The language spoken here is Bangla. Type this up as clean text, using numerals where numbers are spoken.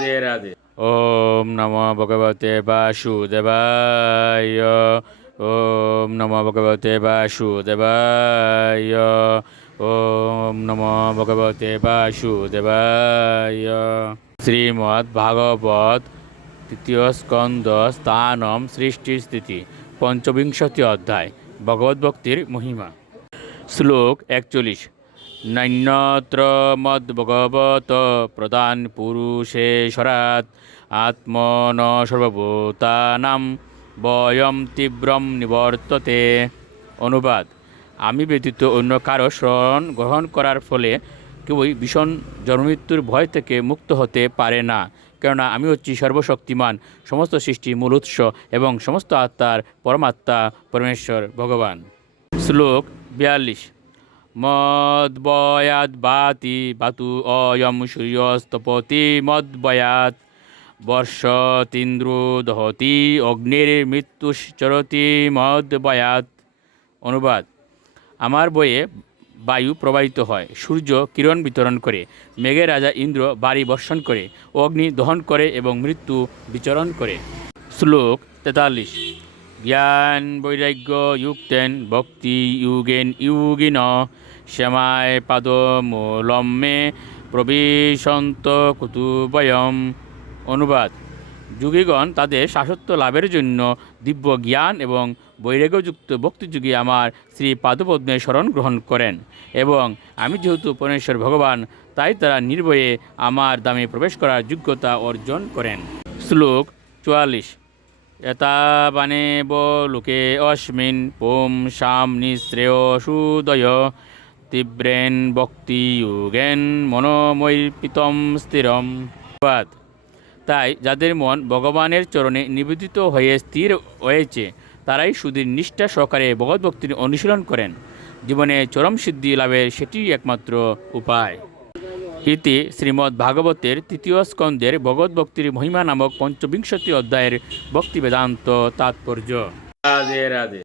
রাধে রাধে। ওম নমো ভগবতে বাসুদেবায়। ওম নমো ভগবতে বাসুদেবায়। ওম নমো ভগবতে বাসুদেবায়। শ্রীমদ্ ভাগবত তৃতীয় স্কন্দ স্থানম সৃষ্টি স্থিতি পঞ্চবিংশতি অধ্যায় ভগবদ্ভক্তির মহিমা। শ্লোক 41। নান্যত্র মদ্ভগবত প্রধান পুরুষেশ্বরাৎ আত্মন সর্বভূতানাং বয়ম তীব্রম নিবর্ততে। অনুবাদ: আমি ব্যতীত অন্য কারো শরণ গ্রহণ করার ফলে কেউই ভীষণ জন্মমৃত্যুর ভয় থেকে মুক্ত হতে পারে না, কেননা আমি হচ্ছি সর্বশক্তিমান, সমস্ত সৃষ্টির মূল উৎস এবং সমস্ত আত্মার পরমাত্মা পরমেশ্বর ভগবান। শ্লোক 42। মদ্বয়াৎ বাতি বাতু অয়ম সূর্যস্তপতি মদ্বয়াৎ বর্ষতীন্দ্রো দহতি অগ্নির মৃত্যুশ্চরতি মদ্বয়াৎ। অনুবাদ: আমার বয়ে বায়ু প্রবাহিত হয়, সূর্য কিরণ বিতরণ করে, মেঘের রাজা ইন্দ্র বাড়ি বর্ষণ করে, অগ্নি দহন করে এবং মৃত্যু বিচরণ করে। শ্লোক 43। জ্ঞান বৈরাগ্য যুক্তেন ভক্তি যুগেন যুগিন শ্যামায় পাদমূলম্মে প্রবিশন্ত কুতুবয়ম। অনুবাদ: যুগীগণ তাদের শাশ্বত লাভের জন্য দিব্য জ্ঞান এবং বৈরাগ্যযুক্ত ভক্তিযোগী আমার শ্রী পাদপদ্মে শরণ গ্রহণ করেন, এবং আমি যেহেতু পরমেশ্বর ভগবান, তাই তারা নির্ভয়ে আমার ধামে প্রবেশ করার যোগ্যতা অর্জন করেন। শ্লোক 44। এতাবানেব লোকে অস্মিন পুম শাম নিঃশ্রেয় সুদয় তীব্রেন ভক্তি যুগেন মনোমৈর্পিতম স্থিরম। অনুবাদ: তাই যাদের মন ভগবানের চরণে নিবেদিত হয়ে স্থির হয়েছে, তারাই সুদীর নিষ্ঠা সহকারে ভগবদ্ভক্তির অনুশীলন করেন। জীবনে চরম সিদ্ধি লাভের সেটি একমাত্র উপায়। ইতি শ্রীমদ্ভাগবতের তৃতীয় স্কন্দের ভগবদ্ভক্তির মহিমা নামক পঞ্চবিংশতি অধ্যায়ের ভক্তি বেদান্ত তাৎপর্য। রাধে রাধে।